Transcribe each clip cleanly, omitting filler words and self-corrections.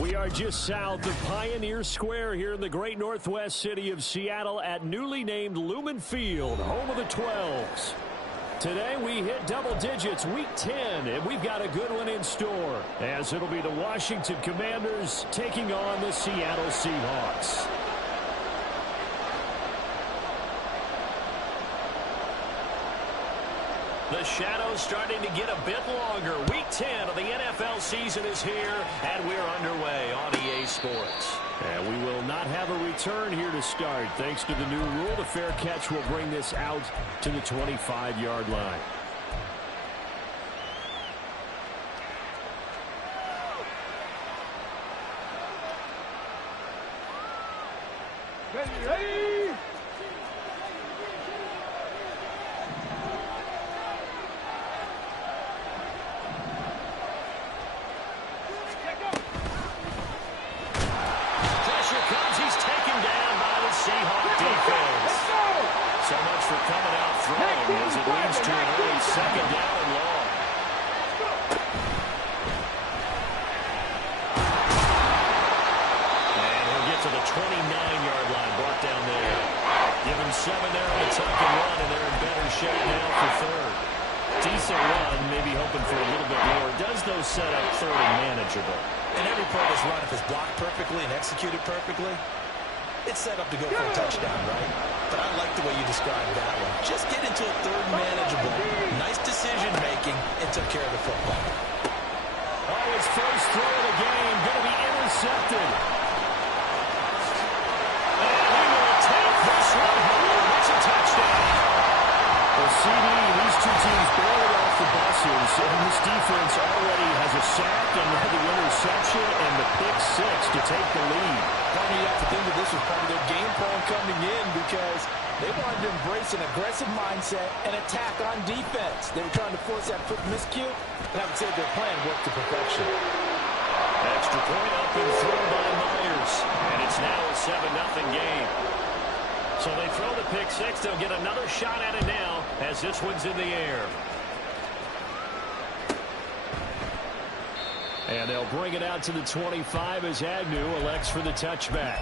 We are just south of Pioneer Square here in the great northwest city of Seattle at newly named Lumen Field, home of the 12s. Today we hit double digits, week 10, and we've got a good one in store, as it'll be the Washington Commanders taking on the Seattle Seahawks. The shadow's starting to get a bit longer. Week 10 of the NFL season is here, and we're underway on EA Sports. And we will not have a return here to start. Thanks to the new rule, the fair catch will bring this out to the 25-yard line. Ready? So much for coming out throwing as it leads to an early second down and long. And he'll get to the 29-yard line, brought down there. Give him 7 there on the tuck and run, and they're in better shape now for third. Decent run, maybe hoping for a little bit more. Does those set up third and manageable? And every part of this run, if it's blocked perfectly and executed perfectly, it's set up to go for a touchdown, right? But I like the way you described that one. Just get into a third manageable, nice decision-making, and took care of the football. Oh, his first throw of the game, going to be intercepted. And he will take this one home. It's a touchdown. The CD, these two teams barely off the buses, and this defense already has a sack and the interception and the pick six to take the lead. Part of you have to think that this was part of their game plan coming in because they wanted to embrace an aggressive mindset and attack on defense. They were trying to force that quick miscue, and I would say their plan worked to perfection. Extra point up and thrown by Myers, and it's now a 7-0 game. So they throw the pick six. They'll get another shot at it now as this one's in the air. And they'll bring it out to the 25 as Agnew elects for the touchback.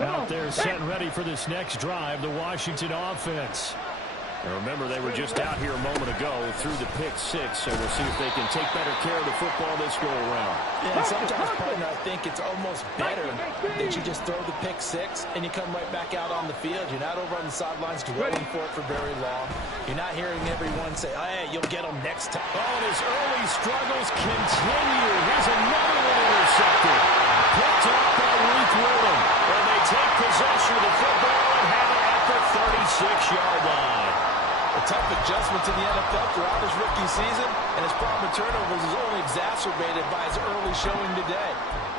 Out there set and ready for this next drive, the Washington offense. And remember, they were just out here a moment ago through the pick six, so we'll see if they can take better care of the football this go-around. Yeah, and sometimes, partner, I think it's almost better that you just throw the pick six and you come right back out on the field. You're not over on the sidelines dwelling for it for very long. You're not hearing everyone say, oh, hey, you'll get them next time. Oh, and his early struggles continue. Here's another one intercepted. Picked up by Ruth Woolen. And they take possession of the football and have it at the 36-yard line. A tough adjustment to the NFL throughout his rookie season, and his problem with turnovers is only exacerbated by his early showing today.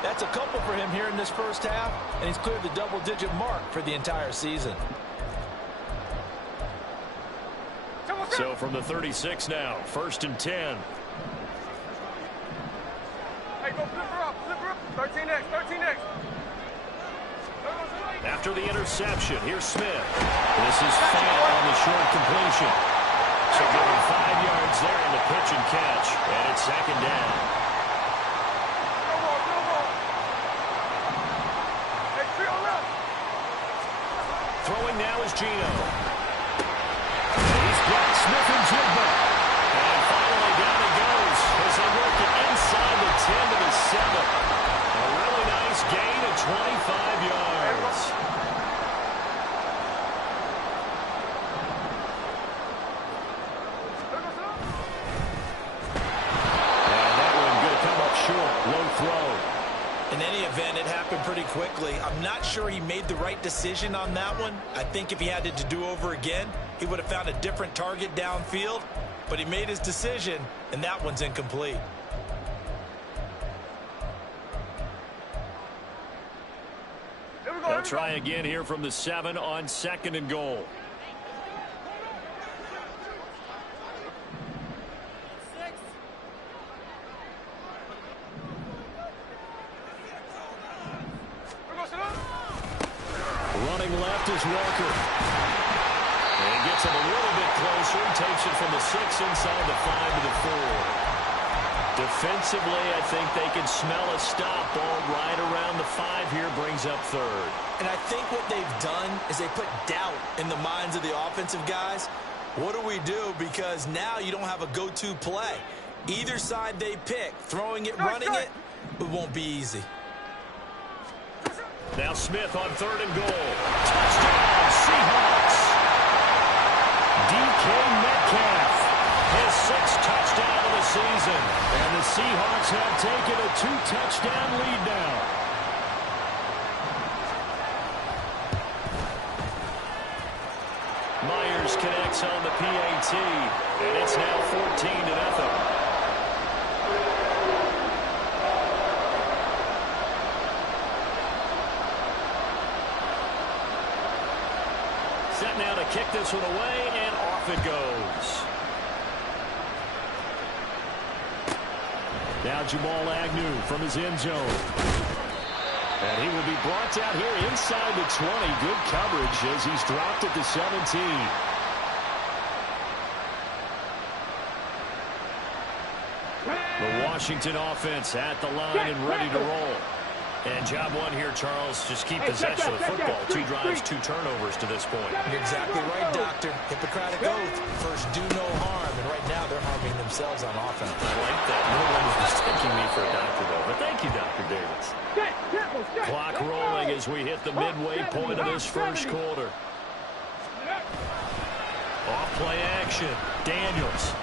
That's a couple for him here in this first half, and he's cleared the double-digit mark for the entire season. So from the 36 now, 1st and 10. Hey, go flip her up, 13X, 13X. After the interception, here's Smith. This is Fant on the short completion. So give him 5 yards there in the pitch and catch, and it's second down. Throwing now is Gino. He's got Smith and Jigba. And finally down he goes as they work it inside the 10 to the 7. A really nice gain of 25 yards. And that one going to come up short. Low throw. In any event, it happened pretty quickly. I'm not sure he made the right decision on that one. I think if he had it to do over again, he would have found a different target downfield. But he made his decision, and that one's incomplete. They'll try again here from the 7 on 2nd and goal. Going left is Walker. And gets him a little bit closer. Takes it from the 6 inside the 5 to the 4. Defensively, I think they can smell a stop. Ball right around the 5 here, brings up third. And I think what they've done is they put doubt in the minds of the offensive guys. What do we do? Because now you don't have a go-to play. Either side they pick, throwing it, running it, it won't be easy. Now Smith on 3rd and goal. Touchdown, Seahawks. DK Metcalf, his 6th touchdown of the season. And the Seahawks have taken a 2-touchdown lead now. Myers connects on the PAT, and it's now 14-0. Set now to kick this one away, and off it goes. Now Jamal Agnew from his end zone. And he will be brought down here inside the 20. Good coverage as he's dropped at the 17. The Washington offense at the line and ready to roll. And job one here, Charles, just keep possession of the football. 2 drives, 2 turnovers to this point. You're exactly right, Doctor. Hippocratic oath. First, do no harm. And right now, they're harming themselves on offense. I like that. No one was mistaking me for a doctor, though. But thank you, Dr. Davis. Clock rolling as we hit the midway point of this first quarter. Off-play action. Daniels.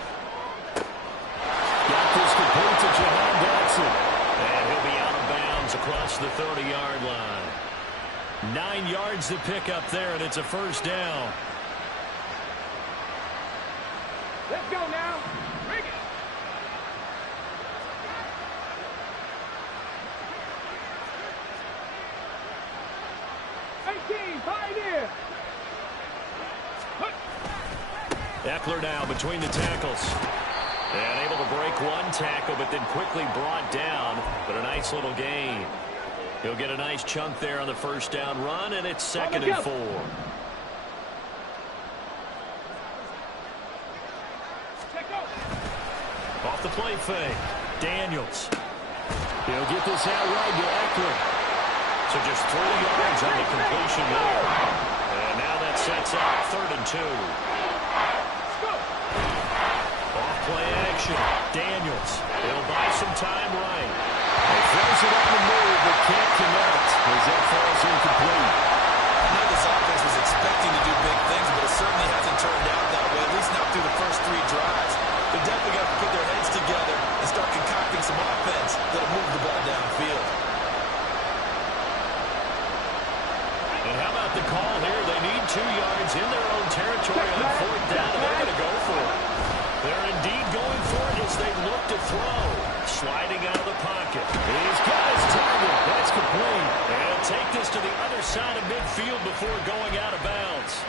Got this complete to Jahan Dotson. And he'll be out of bounds across the 30-yard line. 9 yards to pick up there, and it's a first down. Let's go now. Bring it. Pioneer. Eckler now between the tackles. And able to break one tackle, but then quickly brought down. But a nice little gain. He'll get a nice chunk there on the first down run, and it's 2nd and 4. Off the play fake. Daniels. He'll get this out right to Eckler. So just 3 yards on the completion there. And now that sets up 3rd and 2. Off-play action. Daniels. He'll buy some time right. He throws it on the move, but can't connect as that falls incomplete. I know this offense was expecting to do big things, but it certainly hasn't turned out that way, at least not through the first 3 drives. They're definitely got to put their heads together and start concocting some offense that'll move the ball downfield. And how about the call here? They need 2 yards in their own territory on 4th down, and they're going to go for it. They're indeed going for it as they look to throw. Sliding out of the pocket. He's got his target. That's complete. And he'll take this to the other side of midfield before going out of bounds.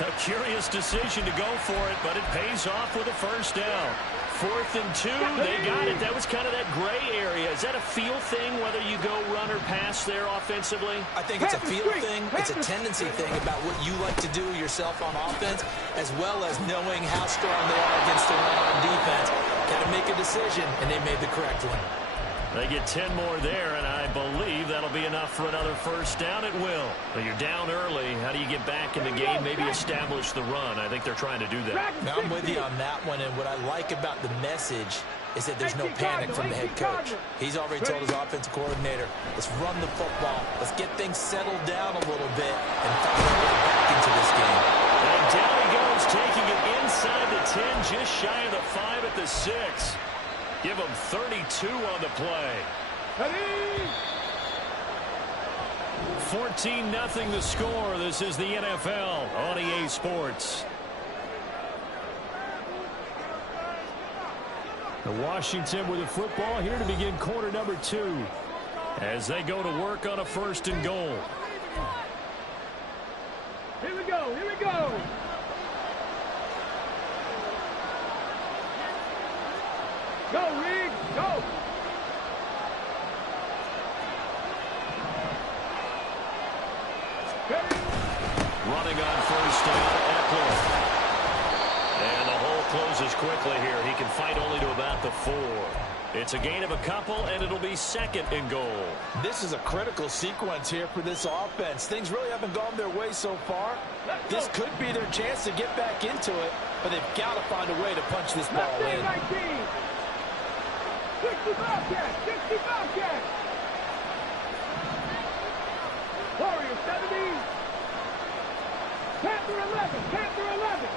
A curious decision to go for it, but it pays off with a first down. 4th and 2, they got it. That was kind of that gray area. Is that a feel thing, whether you go run or pass there offensively? I think it's a feel thing. It's a tendency thing about what you like to do yourself on offense, as well as knowing how strong they are against the run on defense. Got to make a decision, and they made the correct one. They get 10 more there, and I believe that'll be enough for another first down. It will. But you're down early. How do you get back in the game, maybe establish the run? I think they're trying to do that. Now, I'm with you on that one, and what I like about the message is that there's no panic from the head coach. He's already told his offensive coordinator, let's run the football, let's get things settled down a little bit, and find our way back into this game. And down he goes, taking it inside the 10, just shy of the 5 at the 6. Give him 32 on the play. 14-0 the score. This is the NFL on EA Sports. The Washington with the football here to begin quarter number 2 as they go to work on a 1st and goal. Here we go. Here we go. Go, Reed, go! Ready? Running on first down, Eckler. And the hole closes quickly here. He can fight only to about the 4. It's a gain of a couple, and it'll be second and goal. This is a critical sequence here for this offense. Things really haven't gone their way so far. This could be their chance to get back into it, but they've got to find a way to punch this ball in. 60 Bobcats! 60 Bobcats! Warrior 70. Panther 11. Panther 11.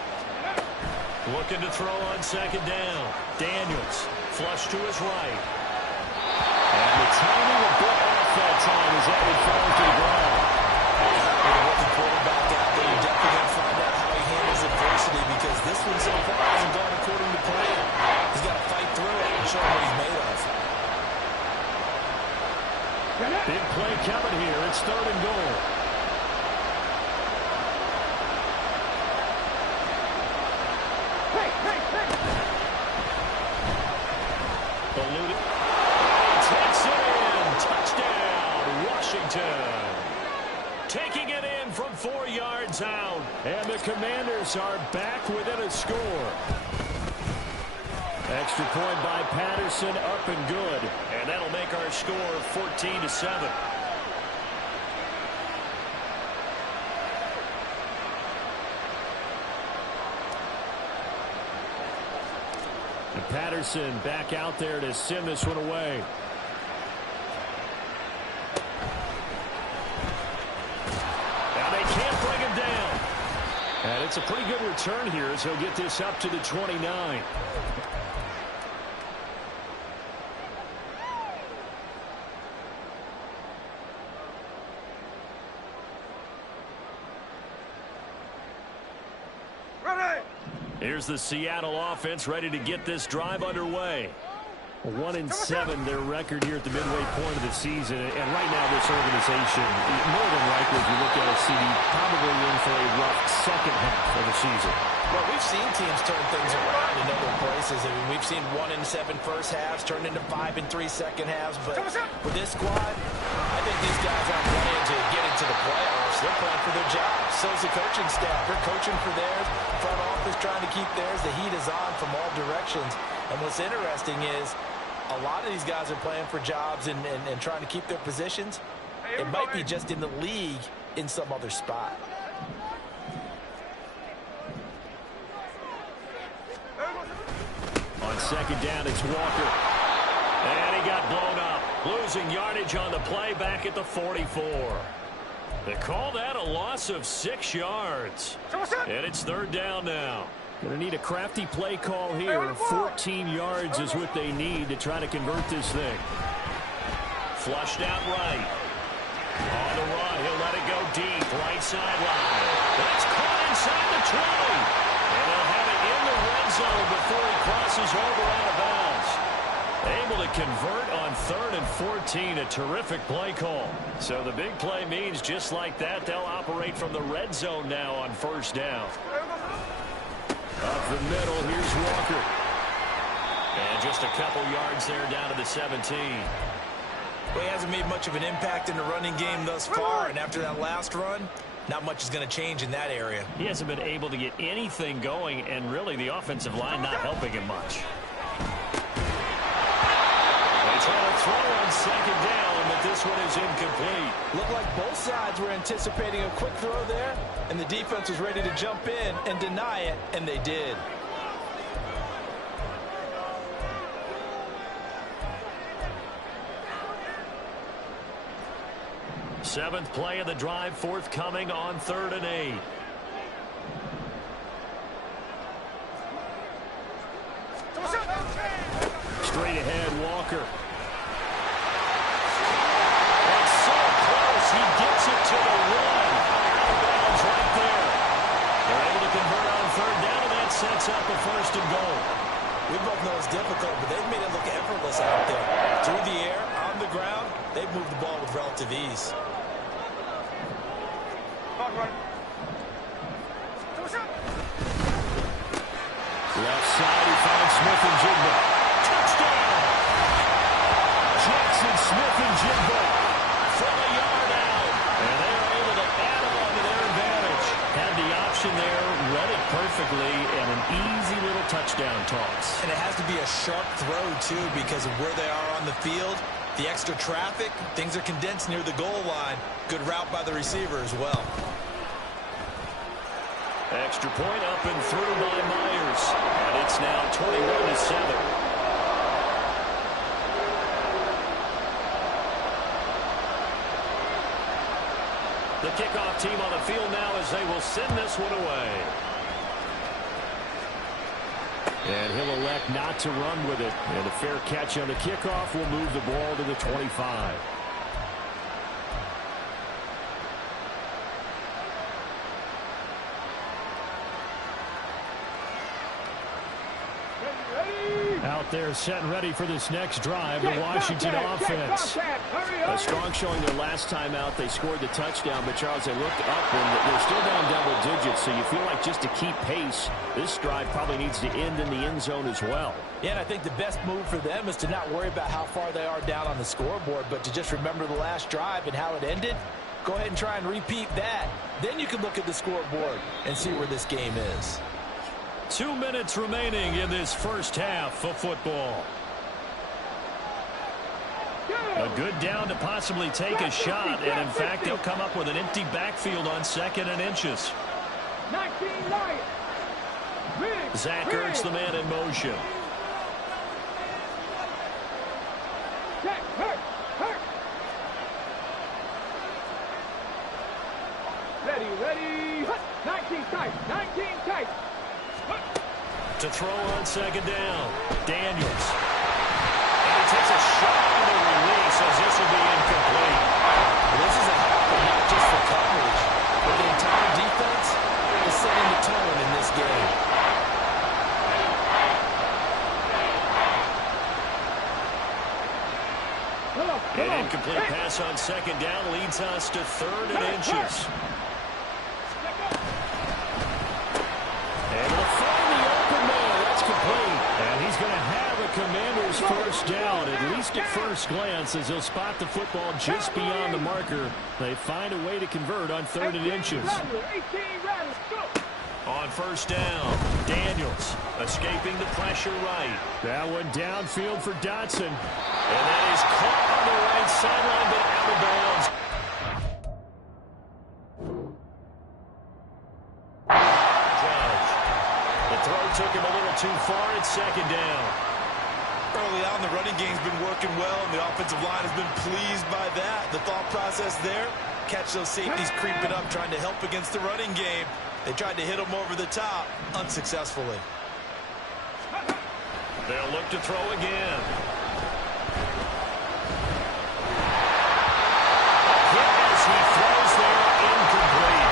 Looking to throw on second down. Daniels, flush to his right. And the timing a bit off that time as that would fall to the ground. With the quarterback out there, you're definitely going to find out how he handles adversity, because this one so far hasn't gone according to plan. He's got to fight through it and show what he's made of. Big play coming here. It's third and goal. Eluded. He takes it in. Touchdown, Washington. Taking it in from 4 yards out. And the Commanders are back within a score. Extra point by Patterson, up and good. And that'll make our score 14-7. And Patterson back out there to send this one away. Now they can't bring him down. And it's a pretty good return here as he'll get this up to the 29. Here's the Seattle offense ready to get this drive underway. 1-7 their record here at the midway point of the season. And right now this organization, more than likely if you look at it, CD, probably in for a rough second half of the season. Well, we've seen teams turn things around in other places. I mean, we've seen 1-7 first halves turn into 5-3 second halves. But with this squad, I think these guys aren't playing to get into the playoffs. They're playing for their jobs. So's the coaching staff. They're coaching for theirs. Front office trying to keep theirs. The heat is on from all directions. And what's interesting is a lot of these guys are playing for jobs and trying to keep their positions. It might be just in the league in some other spot. On second down, it's Walker. And he got blown up. Losing yardage on the play back at the 44. They call that a loss of 6 yards. And it's third down now. Going to need a crafty play call here. 14 yards is what they need to try to convert this thing. Flushed out right. On the run, he'll let it go deep. Right sideline. That's caught inside the 20. And they'll have it in the red zone before he crosses over out of bounds. Able to convert on 3rd and 14. A terrific play call. So the big play means just like that, they'll operate from the red zone now on first down. Up the middle, here's Walker. And just a couple yards there down to the 17. Well, he hasn't made much of an impact in the running game thus far, and after that last run, not much is going to change in that area. He hasn't been able to get anything going, and really the offensive line not helping him much. They try to throw on second down, but this one is incomplete. Looked like both sides were anticipating a quick throw there, and the defense was ready to jump in and deny it, and they did. Seventh play of the drive, forthcoming on 3rd and 8. Straight ahead, Walker. That's so close. He gets it to the 1. Out of bounds right there. They're able to convert on 3rd down, and that sets up a 1st and goal. We both know it's difficult, but they've made it look effortless out there. Through the air, on the ground, they've moved the ball with relative ease. Left side, he finds Smith-Njigba. Touchdown! Jackson Smith-Njigba from a yard out. And they are able to add on to their advantage. touchdown toss. And it has to be a sharp throw, too, because of where they are on the field. The extra traffic, things are condensed near the goal line. Good route by the receiver as well. Extra point up and through by Myers. And it's now 21-7. The kickoff team on the field now as they will send this one away. And he'll elect not to run with it. And a fair catch on the kickoff will move the ball to the 25. Out there set and ready for this next drive, the Washington offense. A strong showing their last time out. They scored the touchdown, but Charles, they looked up and they're still down double digits, so you feel like just to keep pace, this drive probably needs to end in the end zone as well. Yeah, and I think the best move for them is to not worry about how far they are down on the scoreboard, but to just remember the last drive and how it ended. Go ahead and try and repeat that. Then you can look at the scoreboard and see where this game is. 2 minutes remaining in this first half of football. A good down to possibly take a shot, and in fact, they'll come up with an empty backfield on 2nd and inches. Zach Ertz, the man in motion. Ready. 19 tight. To throw on 2nd down, Daniels. And he takes a shot on the release as this will be incomplete. This is a happen not just for coverage, but the entire defense is setting the tone in this game. An incomplete pass on 2nd down leads us to 3rd and inches. And they'll find the open man. That's complete. And he's going to have a Commander's first down, at least at first glance, as he'll spot the football just beyond the marker. They find a way to convert on 3rd and inches. On 1st down, Daniels escaping the pressure right. That one downfield for Dotson. And that is caught on the right sideline, but out of bounds. Judge. The throw took him a little too far at 2nd down. Early on, the running game's been working well, and the offensive line has been pleased by that. The thought process there, catch those safeties creeping up, trying to help against the running game. They tried to hit him over the top, unsuccessfully. They'll look to throw again. Hit as he throws there, incomplete.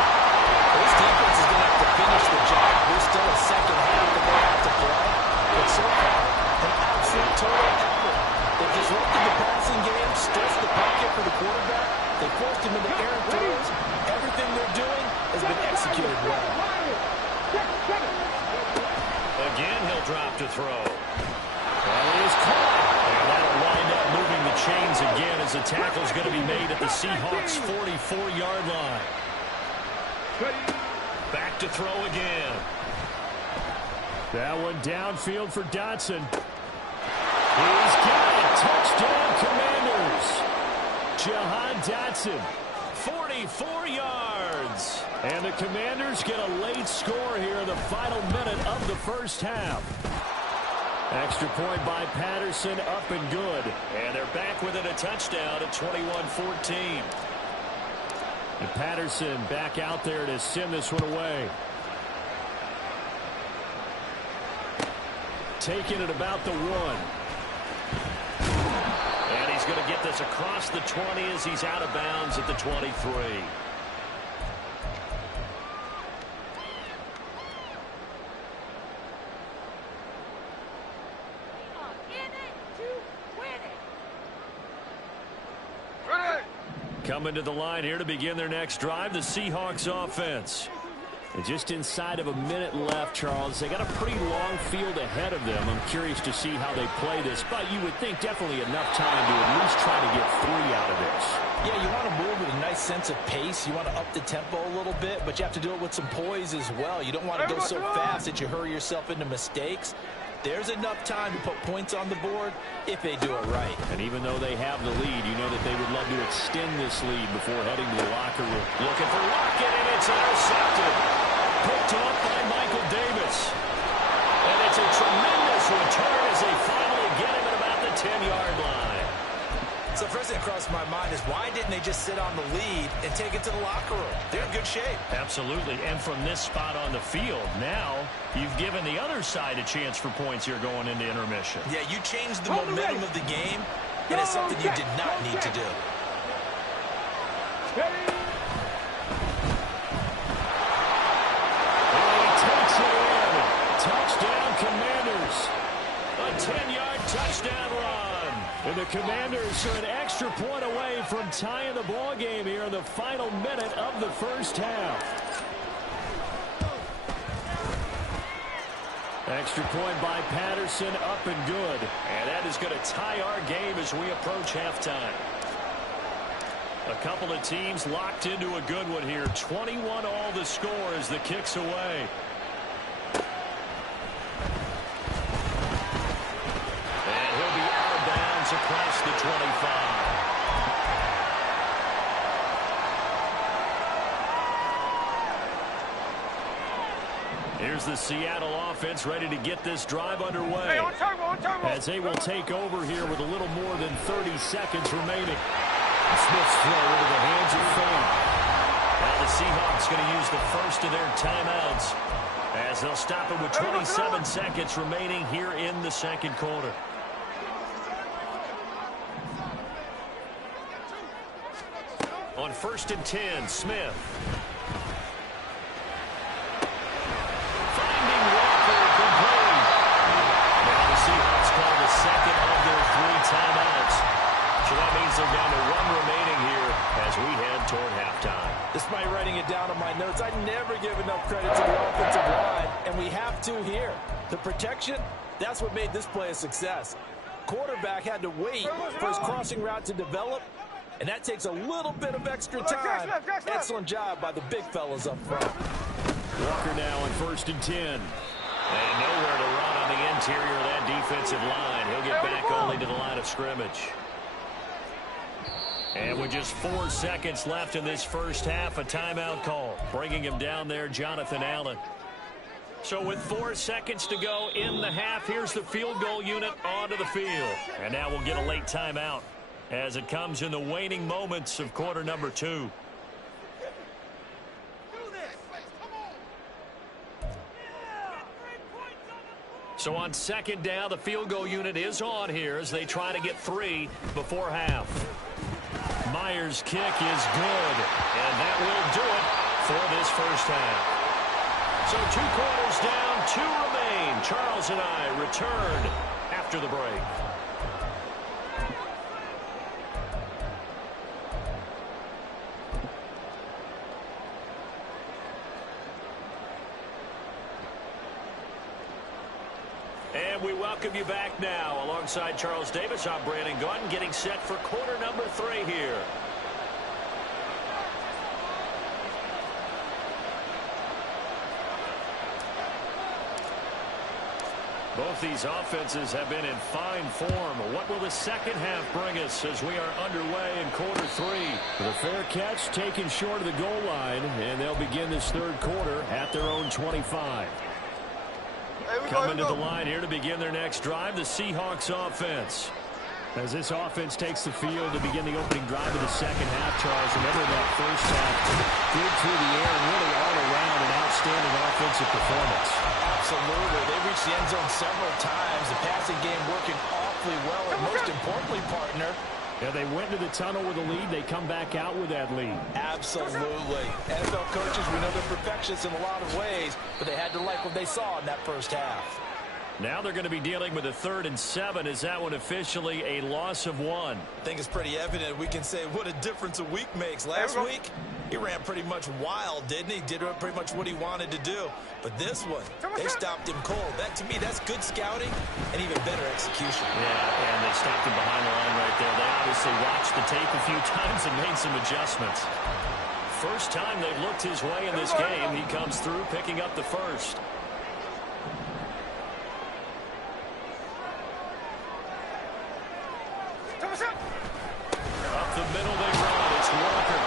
This defense is going to have to finish the job. There's still a second half that they have to play. But so far, an absolute total effort. They've disrupted the passing game, stretched the pocket for the quarterback. They forced him into errant throws. Everything they're doing has been executed well. Again, he'll drop to throw. Well, he is caught. And that'll wind up moving the chains again as the tackle's going to be made at the Seahawks' 44-yard line. Back to throw again. That one downfield for Dotson. He's got it. Touchdown, Commanders. Jahan Dotson, 44 yards. And the Commanders get a late score here in the final minute of the first half. Extra point by Patterson, up and good. And they're back within a touchdown at 21-14. And Patterson back out there to send this one away. Taking it about the 1. And he's going to get this across the 20 as he's out of bounds at the 23. Coming to the line here to begin their next drive, the Seahawks offense. And just inside of a minute left, Charles. They got a pretty long field ahead of them. I'm curious to see how they play this, but you would think definitely enough time to at least try to get 3 out of this. Yeah, you want to move at a nice sense of pace. You want to up the tempo a little bit, but you have to do it with some poise as well. You don't want to go so fast that you hurry yourself into mistakes. There's enough time to put points on the board if they do it right. And even though they have the lead, you know that they would love to extend this lead before heading to the locker room. Looking for Lockett, and it's intercepted. Picked off by Michael Davis. And it's a tremendous return as they finally get him at about the 10-yard line. So first thing that crossed my mind is why didn't they just sit on the lead and take it to the locker room? They're in good shape. Absolutely. And from this spot on the field, now you've given the other side a chance for points here going into intermission. Yeah, you changed the momentum of the game, and it's something you did not need to do. And he takes it in. Touchdown, Commanders. A 10-yard touchdown run. And the Commanders are an extra point away from tying the ball game here in the final minute of the first half. Extra point by Patterson, up and good. And that is going to tie our game as we approach halftime. A couple of teams locked into a good one here. 21 all the score as the kick's away. Across the 25. Here's the Seattle offense ready to get this drive underway. Hey, on turbo. As they will take over here with a little more than 30 seconds remaining. Smith's throw into the hands of Fant. Now the Seahawks going to use the first of their timeouts as they'll stop it with 27 seconds remaining here in the second quarter. On 1st and 10, Smith. Finding Walker complete. Now the Seahawks call the second of their 3 timeouts. So that means they're down to 1 remaining here as we head toward halftime. Despite writing it down on my notes, I never give enough credit to the offensive line, and we have to here. The protection, that's what made this play a success. Quarterback had to wait for his crossing route to develop, and that takes a little bit of extra time. Excellent job by the big fellas up front. Walker now on 1st and 10. And nowhere to run on the interior of that defensive line. He'll get back only to the line of scrimmage. And with just 4 seconds left in this first half, a timeout call. Bringing him down there, Jonathan Allen. So with 4 seconds to go in the half, here's the field goal unit onto the field. And now we'll get a late timeout as it comes in the waning moments of quarter number 2. So on 2nd down, the field goal unit is on here as they try to get 3 before half. Myers' kick is good, and that will do it for this first half. So 2 quarters down, 2 remain. Charles and I return after the break. And we welcome you back now. Alongside Charles Davis, I'm Brandon Gaudin, getting set for quarter number 3 here. Both these offenses have been in fine form. What will the second half bring us as we are underway in quarter 3? The fair catch taken short of the goal line, and they'll begin this third quarter at their own 25. Coming to the line here to begin their next drive, the Seahawks offense. As this offense takes the field to begin the opening drive of the second half, Charles, remember that first half, good through the air and really all around an outstanding offensive performance. Absolutely. They reached the end zone several times. The passing game working awfully well, and most importantly, partner, yeah, they went to the tunnel with a lead. They come back out with that lead. Absolutely. NFL coaches, we know they're perfectionists in a lot of ways, but they had to like what they saw in that first half. Now they're going to be dealing with a 3rd and 7. Is that one officially a loss of 1? I think it's pretty evident. We can say what a difference a week makes. Last week, he ran pretty much wild, didn't he? Did pretty much what he wanted to do. But this one, they stopped him cold. That, to me, that's good scouting and even better execution. Yeah, and they stopped him behind the line right there. They obviously watched the tape a few times and made some adjustments. First time they've looked his way in this game. He comes through picking up the first. Up the middle they run. It's Walker.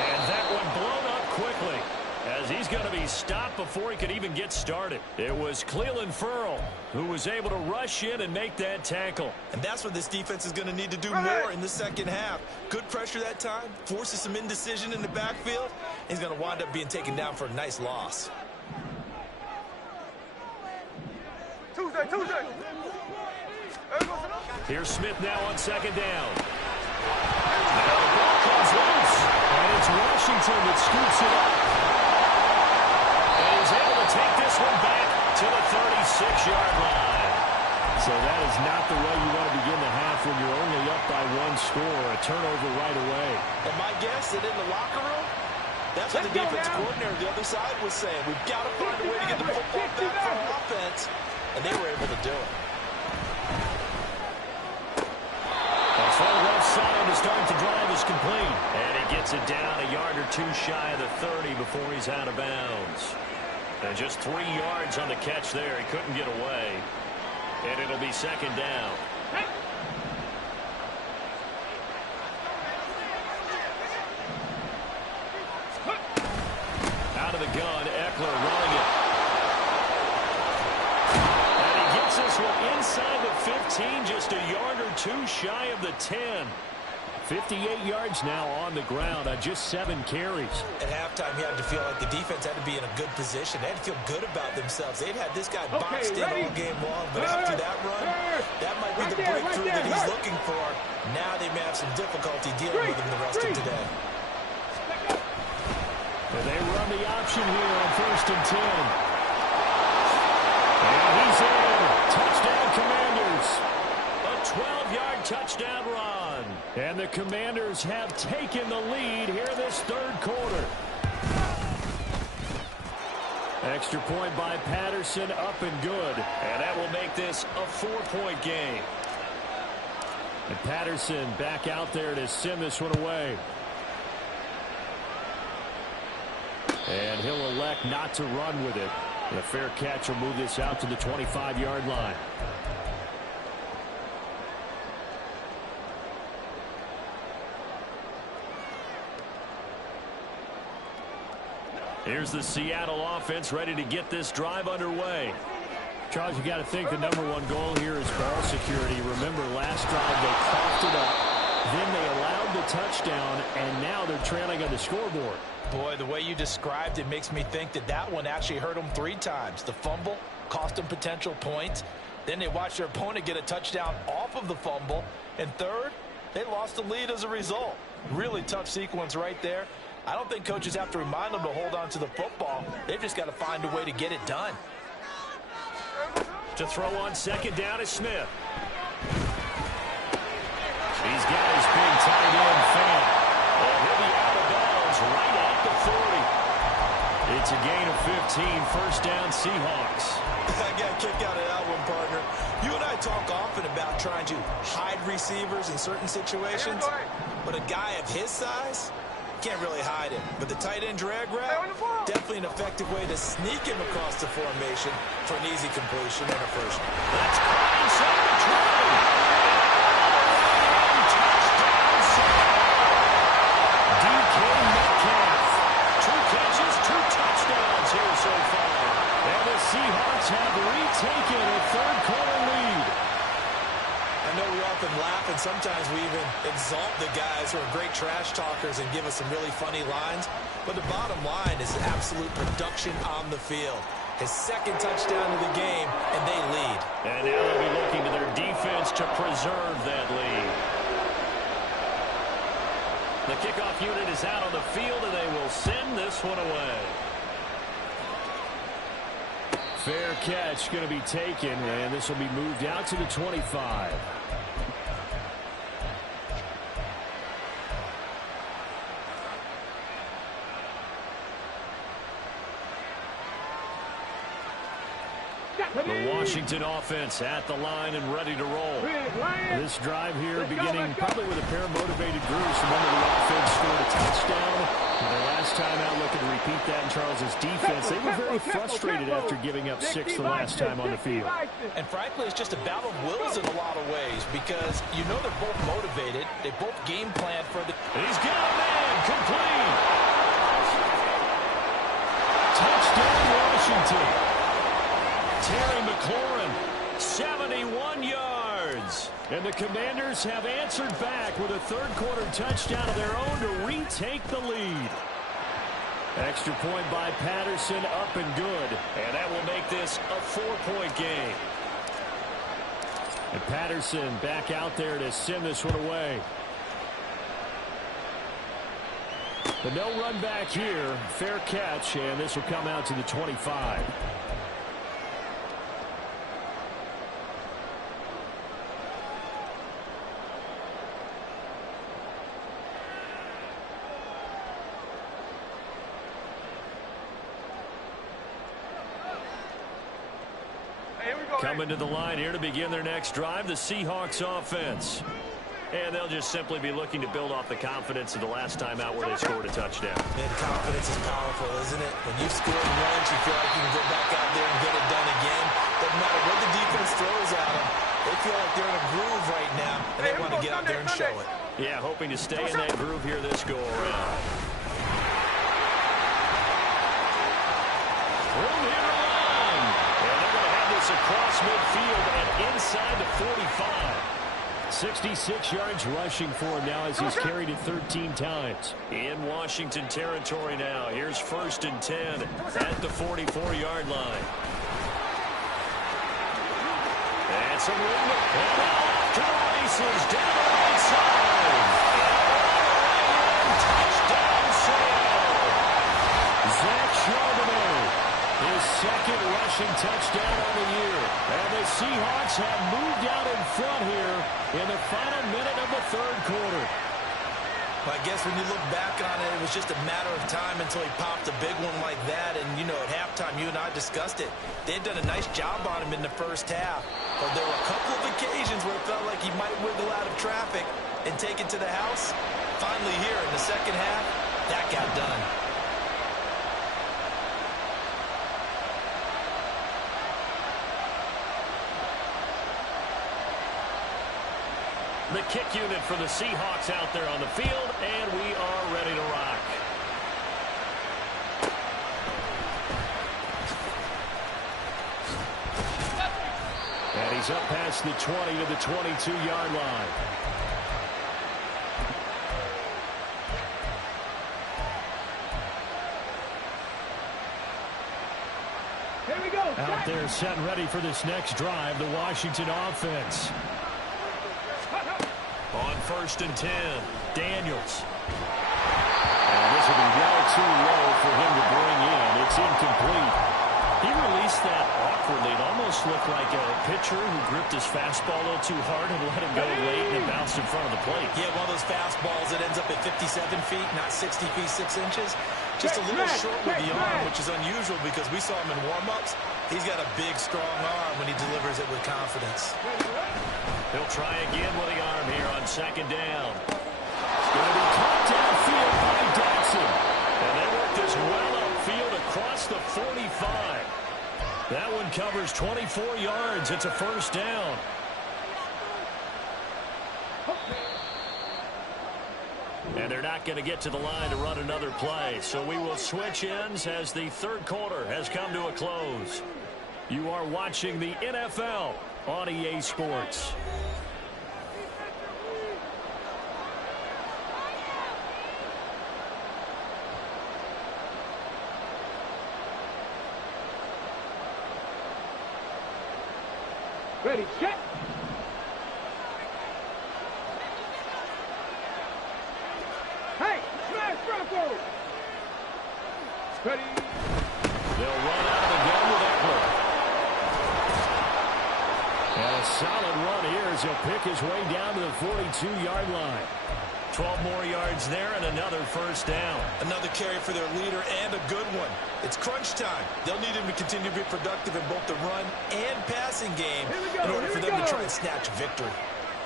And that one blown up quickly as he's going to be stopped before he could even get started. It was Clelin Ferrell who was able to rush in and make that tackle. And that's what this defense is going to need to do more in the second half. Good pressure that time, forces some indecision in the backfield. He's going to wind up being taken down for a nice loss. Tuesday. Here's Smith now on 2nd down. Now the ball comes loose, and it's Washington that scoops it up. And he's able to take this one back to the 36-yard line. So that is not the way you want to begin the half when you're only up by 1 score. A turnover right away. And my guess that in the locker room, that's what the defense coordinator on the other side was saying. We've got to find a way to get the football back for our offense. And they were able to do it. As far left side to start the drive is complete. And he gets it down a yard or 2 shy of the 30 before he's out of bounds. And just 3 yards on the catch there. He couldn't get away. And it'll be 2nd down. Out of the gun, Eckler running it. And he gets this one inside the 15, just a yard or 2 shy of the 10. 58 yards now on the ground on just 7 carries. At halftime, you had to feel like the defense had to be in a good position. They had to feel good about themselves. They'd had this guy boxed in all game long, but after that run, that might be the breakthrough that he's looking for. Now they may have some difficulty dealing with him the rest of today. And they run the option here on 1st and 10. And he's in. Touchdown, Commanders. A 12-yard touchdown run. And the Commanders have taken the lead here in this 3rd quarter. Extra point by Patterson, up and good. And that will make this a 4-point game. And Patterson back out there to send this one away. And he'll elect not to run with it. And a fair catch will move this out to the 25-yard line. Here's the Seattle offense ready to get this drive underway. Charles, you got to think the #1 goal here is ball security. Remember, last drive they coughed it up, then they allowed the touchdown, and now they're trailing on the scoreboard. Boy, the way you described it makes me think that that one actually hurt them 3 times. The fumble cost them potential points. Then they watched their opponent get a touchdown off of the fumble. And third, they lost the lead as a result. Really tough sequence right there. I don't think coaches have to remind them to hold on to the football. They've just got to find a way to get it done. To throw on 2nd down is Smith. He's got his big tight end fan. And he'll be out of bounds right at the 40. It's a gain of 15, 1st down Seahawks. I got a kick out of that one, partner. You and I talk often about trying to hide receivers in certain situations, but a guy of his size can't really hide it. But the tight end drag route, definitely an effective way to sneak him across the formation for an easy completion and a first. That's caught inside the try. DK Metcalf. 2 catches, 2 touchdowns here so far. And the Seahawks have retaken a 3rd quarter lead. I know we often laugh, and sometimes we even exalt the guys who are great trash talkers and give us some really funny lines. But the bottom line is absolute production on the field. His 2nd touchdown of the game, and they lead. And now they'll be looking to their defense to preserve that lead. The kickoff unit is out on the field, and they will send this one away. Fair catch going to be taken, and this will be moved out to the 25. The Washington offense at the line and ready to roll. This drive here beginning probably with a pair of motivated groups. Remember, the offense scored a touchdown. The last time out, looking to repeat that in Charles's defense. They were very frustrated after giving up 6 the last time on the field. And frankly, it's just a battle of wills in a lot of ways because you know they're both motivated. They both game plan for the... And he's got a man complete. Touchdown, Washington. Terry McLaurin, 71 yards. And the Commanders have answered back with a third-quarter touchdown of their own to retake the lead. Extra point by Patterson, up and good. And that will make this a 4-point game. And Patterson back out there to send this one away. But no run back here. Fair catch, and this will come out to the 25. Coming to the line here to begin their next drive, the Seahawks offense. And they'll just simply be looking to build off the confidence of the last time out where they scored a touchdown. Man, confidence is powerful, isn't it? When you've scored once, you feel like you can go back out there and get it done again. Doesn't matter what the defense throws at them. They feel like they're in a groove right now, and they want to get out there and show it. Yeah, hoping to stay in that groove here this go-around. Room here to run. And they're going to have this across midfield and inside the 45. 66 yards rushing for him now as he's carried it 13 times. In Washington territory now. Here's 1st and 10 at the 44-yard line. And some movement. And off to the races down the right side. And touchdown save. Zach Charbonnet, his second rushing touchdown on the year. And the Seahawks have moved out in front here in the final minute of the third quarter. Well, I guess when you look back on it, it was just a matter of time until he popped a big one like that. And, you know, at halftime, you and I discussed it. They had done a nice job on him in the first half. But there were a couple of occasions where it felt like he might wiggle out of traffic and take it to the house. Finally here in the second half, that got done. The kick unit for the Seahawks out there on the field, and we are ready to rock. And he's up past the 20 to the 22-yard line. Here we go. Out there set and ready for this next drive, the Washington offense. On 1st and 10, Daniels. And this will be well too low for him to bring in. It's incomplete. He released that awkwardly. It almost looked like a pitcher who gripped his fastball a little too hard and let it go late and it bounced in front of the plate. Yeah, one of those fastballs that ends up at 57 feet, not 60 feet, 6 inches. Just a little short with the arm, which is unusual because we saw him in warm-ups. He's got a big, strong arm when he delivers it with confidence. He'll try again with the arm here on 2nd down. It's going to be caught downfield by Dotson. And they work this well upfield across the 45. That one covers 24 yards. It's a 1st down. And they're not going to get to the line to run another play. So we will switch ends as the third quarter has come to a close. You are watching the NFL on EA Sports. Ready, set. Hey, smash Bronco. Ready. They'll run out of the gun with Eckler. solid run here as he'll pick his way down to the 42-yard line. 12 more yards there and another first down. Another carry for their leader and a good one. It's crunch time. They'll need him to continue to be productive in both the run and passing game in order for them to try and snatch victory.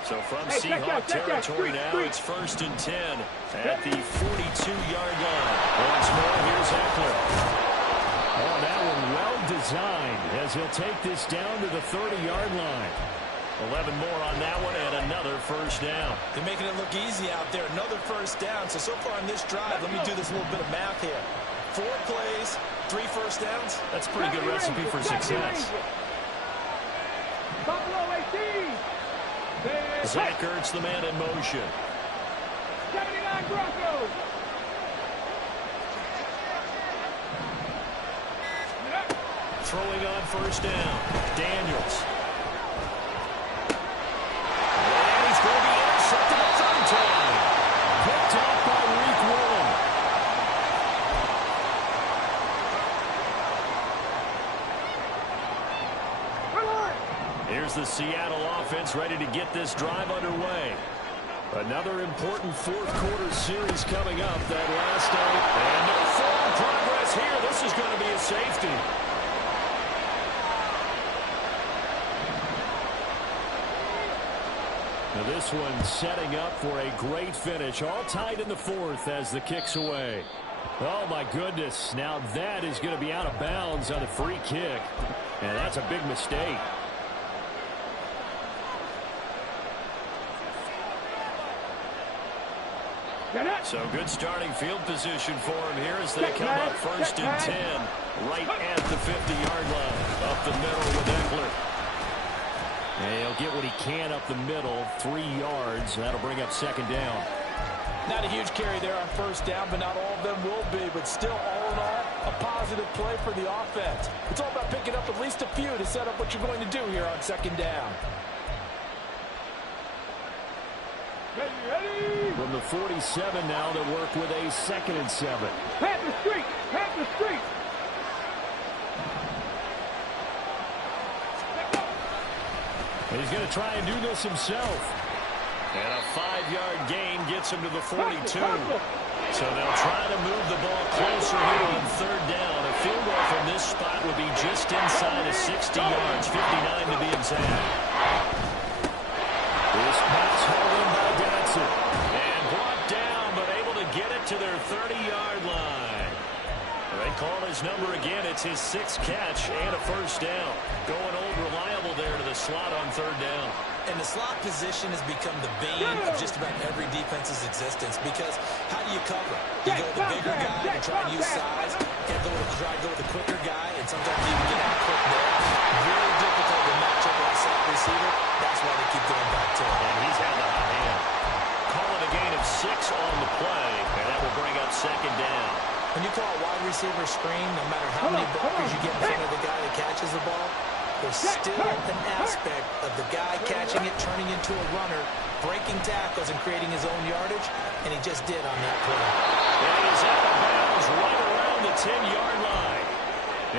So from Seahawk territory now, it's 1st and 10 at the 42-yard line. Once more, here's Eckler. Oh, that one well designed as he'll take this down to the 30-yard line. 11 more on that one and another first down. They're making it look easy out there. Another first down. So far on this drive, let me do this little bit of math here. 4 plays, 3 first downs. That's a pretty good recipe for success. Zach Ertz, the man in motion. 79 Broncos. Throwing on first down. Daniels. Going to be intercepted a third time. Picked up by Reek Woolen. Here's the Seattle offense ready to get this drive underway. Another important fourth-quarter series coming up that last night. And no forward progress here. This is going to be a safety. Now this one setting up for a great finish. All tied in the 4th as the kick's away. Oh, my goodness. Now that is going to be out of bounds on the free kick. And that's a big mistake. So good starting field position for him here as they come up 1st and 10. Right at the 50-yard line. Up the middle with Eckler. And he'll get what he can up the middle, 3 yards. That'll bring up 2nd down. Not a huge carry there on first down, but not all of them will be. But still, all in all, a positive play for the offense. It's all about picking up at least a few to set up what you're going to do here on 2nd down. Ready. From the 47 now, they work with a 2nd and 7. Pat the street. Pat the street. He's going to try and do this himself. And a 5-yard gain gets him to the 42. So they'll try to move the ball closer here on 3rd down. A field goal from this spot would be just inside of 60 yards, 59 to be exact. This pass held in by Dotson. And brought down, but able to get it to their 30-yard line. They call his number again. It's his 6th catch and a first down. Going old reliable there to the slot on 3rd down. And the slot position has become the bane of just about every defense's existence because how do you cover? You go with the bigger guy and try and use size. You try to go with the quicker guy, and sometimes you even get out quick there. Very difficult to match up with a slot receiver. That's why they keep going back to him. And he's had the hot hand. Calling a gain of 6 on the play, and that will bring up 2nd down. When you call a wide receiver screen, no matter how many blockers you get in front of the guy that catches the ball, there's still an aspect of the guy catching it, turning into a runner, breaking tackles and creating his own yardage, and he just did on that play. And he's out of bounds right around the 10-yard line.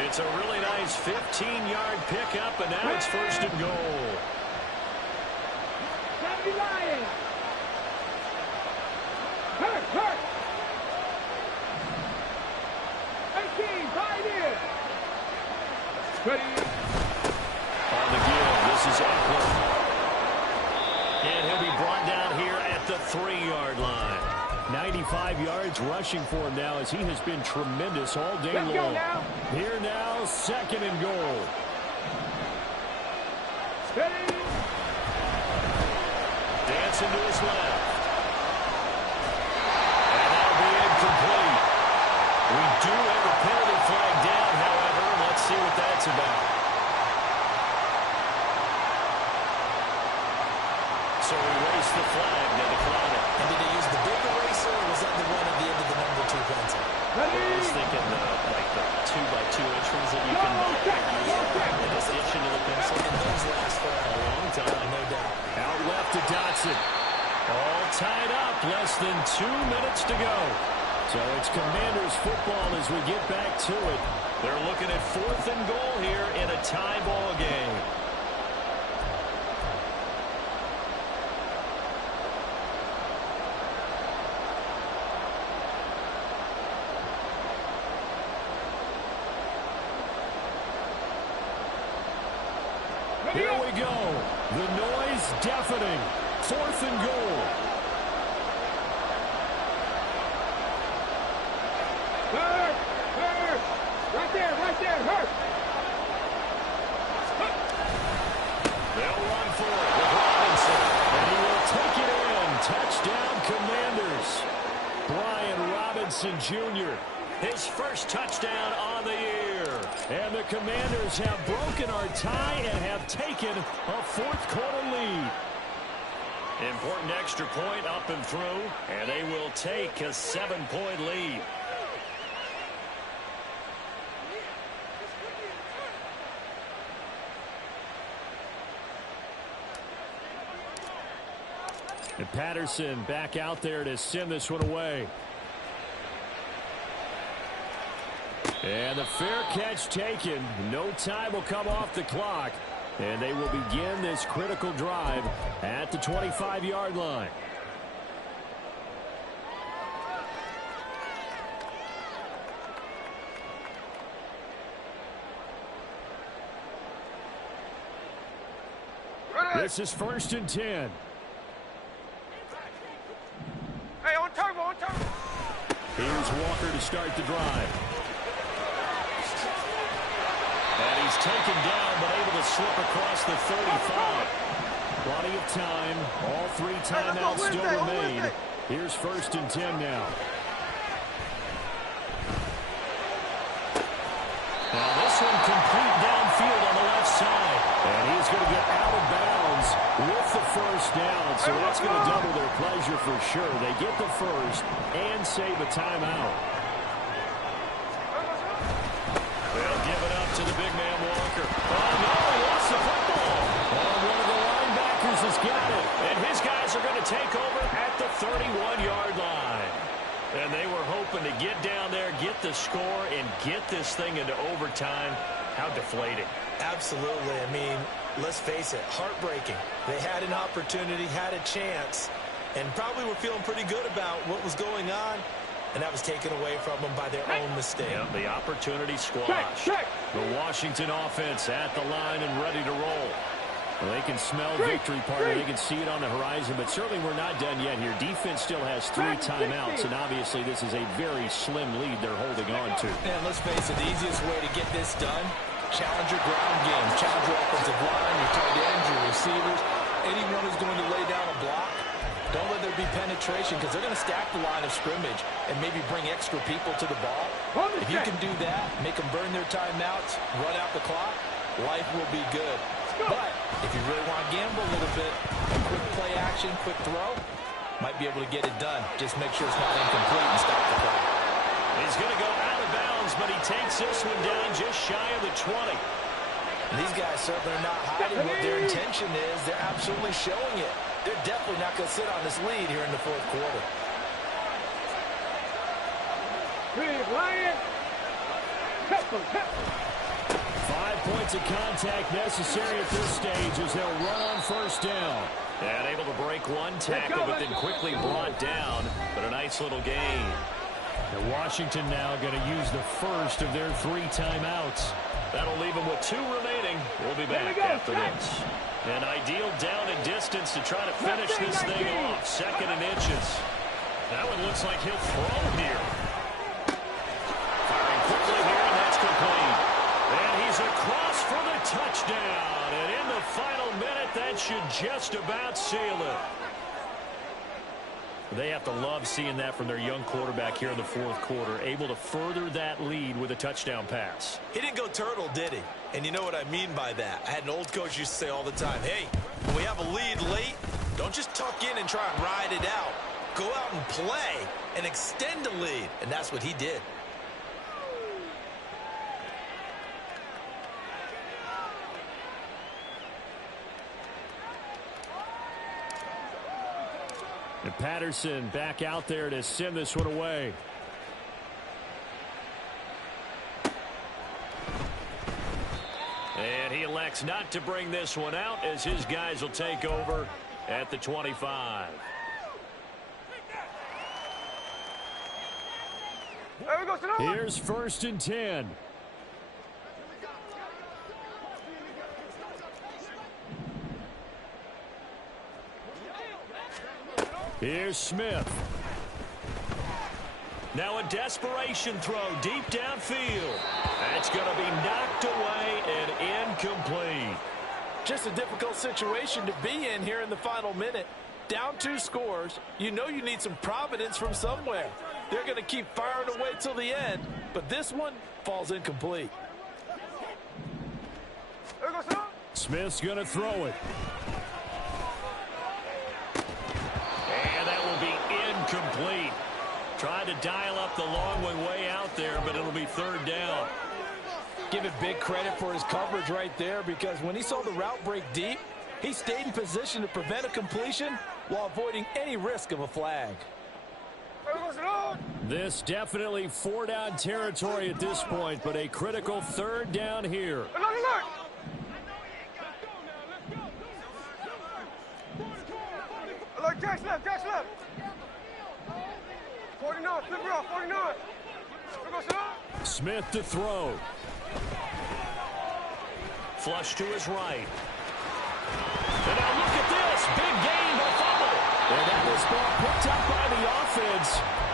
It's a really nice 15-yard pickup, and now it's 1st and goal. 70 Lions. Hurt. 18 Pioneers. Ready. On the give, this is Eckler. And he'll be brought down here at the 3-yard line. 95 yards rushing for him now as he has been tremendous all day long. Here now, 2nd and goal. Ready. Dancing to his left. And that'll be incomplete. We do have a penalty flag down, however. Let's see what that's about. So we race the flag to decline it. And did he use the big eraser, or was that the one at the end of the number 2 pencil? I was thinking like the 2x2 inch ones that you can addition to the pencil. And those last for a long time, no doubt. Out left to Dotson. All tied up, less than 2 minutes to go. So it's Commanders football as we get back to it. They're looking at 4th and goal here in a tie ball game. go. The noise deafening. 4th and goal. Hurt! Right there, hurt! They'll run for it with Robinson, and he will take it in. Touchdown, Commanders. Brian Robinson Jr., his first touchdown on the year. And the Commanders have broken our tie and have taken a 4th quarter lead. Important extra point up and through, and they will take a 7-point lead. And Patterson back out there to send this one away. And the fair catch taken. No time will come off the clock. And they will begin this critical drive at the 25-yard line. This is 1st and 10. Hey, on turbo. Here's Walker to start the drive. And he's taken down, but able to slip across the 35. Plenty of time. All 3 timeouts still remain. Here's 1st and 10 now. Now this one complete downfield on the left side. And he's going to get out of bounds with the 1st down. So that's going to double their pleasure for sure. They get the 1st and save a timeout. They'll give it up to the big man Walker. Oh no, he lost the football. Oh, one of the linebackers has got it. And his guys are going to take over at the 31-yard line. And they were hoping to get down there, get the score, and get this thing into overtime. How deflating. Absolutely. I mean, let's face it, heartbreaking. They had an opportunity, had a chance, and probably were feeling pretty good about what was going on, and that was taken away from them by their own mistake. Yep, the opportunity squashed. The Washington offense at the line and ready to roll. Well, they can smell victory, partner. They can see it on the horizon, but certainly we're not done yet here. Defense still has 3 timeouts, and obviously this is a very slim lead they're holding on to. And let's face it, the easiest way to get this done, challenge your ground game, challenge your offensive line, your tight ends, your receivers, anyone who's going to lay down a block. Don't let there be penetration because they're going to stack the line of scrimmage and maybe bring extra people to the ball. If you can do that, make them burn their timeouts, run out the clock, life will be good. But if you really want to gamble a little bit, a quick play action, quick throw, might be able to get it done. Just make sure it's not incomplete and stop the clock. He's going to go out of bounds, but he takes this one down just shy of the 20. And these guys certainly are not hiding what their intention is. They're absolutely showing it. They're definitely not going to sit on this lead here in the 4th quarter. Ryan. 5 points of contact necessary at this stage as they'll run on 1st down. And able to break one tackle, but then quickly brought down. But a nice little gain. And Washington now going to use the 1st of their 3 timeouts. That'll leave them with 2 remaining. We'll be back after this. An ideal down and distance to try to finish this thing off. 2nd and inches. That one looks like he'll throw here. Firing quickly here, and that's complete. And he's across for the touchdown. And in the final minute, that should just about seal it. They have to love seeing that from their young quarterback here in the 4th quarter, able to further that lead with a touchdown pass. He didn't go turtle, did he? And you know what I mean by that. I had an old coach used to say all the time, hey, when we have a lead late, don't just tuck in and try and ride it out. Go out and play and extend the lead. And that's what he did. And Patterson back out there to send this one away. And he elects not to bring this one out as his guys will take over at the 25. Here's 1st and 10. Here's Smith. Now a desperation throw deep downfield. That's going to be knocked away and incomplete. Just a difficult situation to be in here in the final minute. Down 2 scores, you know you need some providence from somewhere. They're going to keep firing away till the end, but this one falls incomplete. Smith's going to throw it. And that will be incomplete. Trying to dial up the long way out there, but it'll be 3rd down. Give it big credit for his coverage right there, because when he saw the route break deep, he stayed in position to prevent a completion while avoiding any risk of a flag. This definitely 4-down territory at this point, but a critical 3rd down here. Jack's left. 49, flip it off, 49. Smith to throw. Flush to his right. And now look at this. Big gain by fumble. And that was ball picked up by the offense.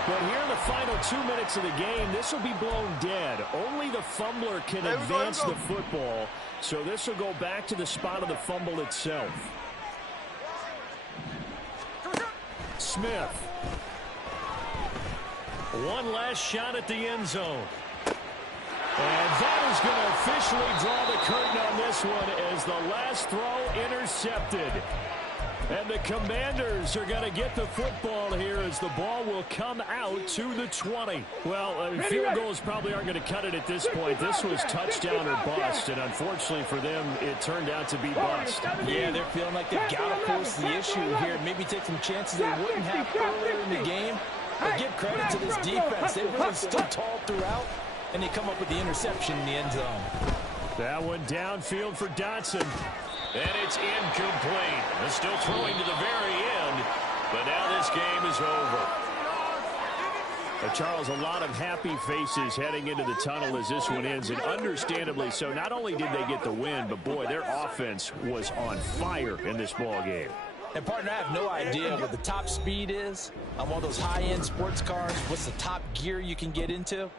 But here in the final 2 minutes of the game, this will be blown dead. Only the fumbler can advance the football. So this will go back to the spot of the fumble itself. Smith. One last shot at the end zone. And that is going to officially draw the curtain on this one as the last throw intercepted. And the Commanders are going to get the football here as the ball will come out to the 20. Well, field goals probably aren't going to cut it at this point. This was touchdown or bust, and unfortunately for them, it turned out to be bust. Yeah, they're feeling like they've got to force the issue here. Maybe take some chances they wouldn't have earlier in the game. But give credit to this defense. They really stood tall throughout, and they come up with the interception in the end zone. That one downfield for Dotson. And it's incomplete. They're still throwing to the very end, but now this game is over. Charles, a lot of happy faces heading into the tunnel as this one ends, and understandably so. Not only did they get the win, but boy, their offense was on fire in this ball game. And, partner, I have no idea what the top speed is on one of those high-end sports cars. What's the top gear you can get into?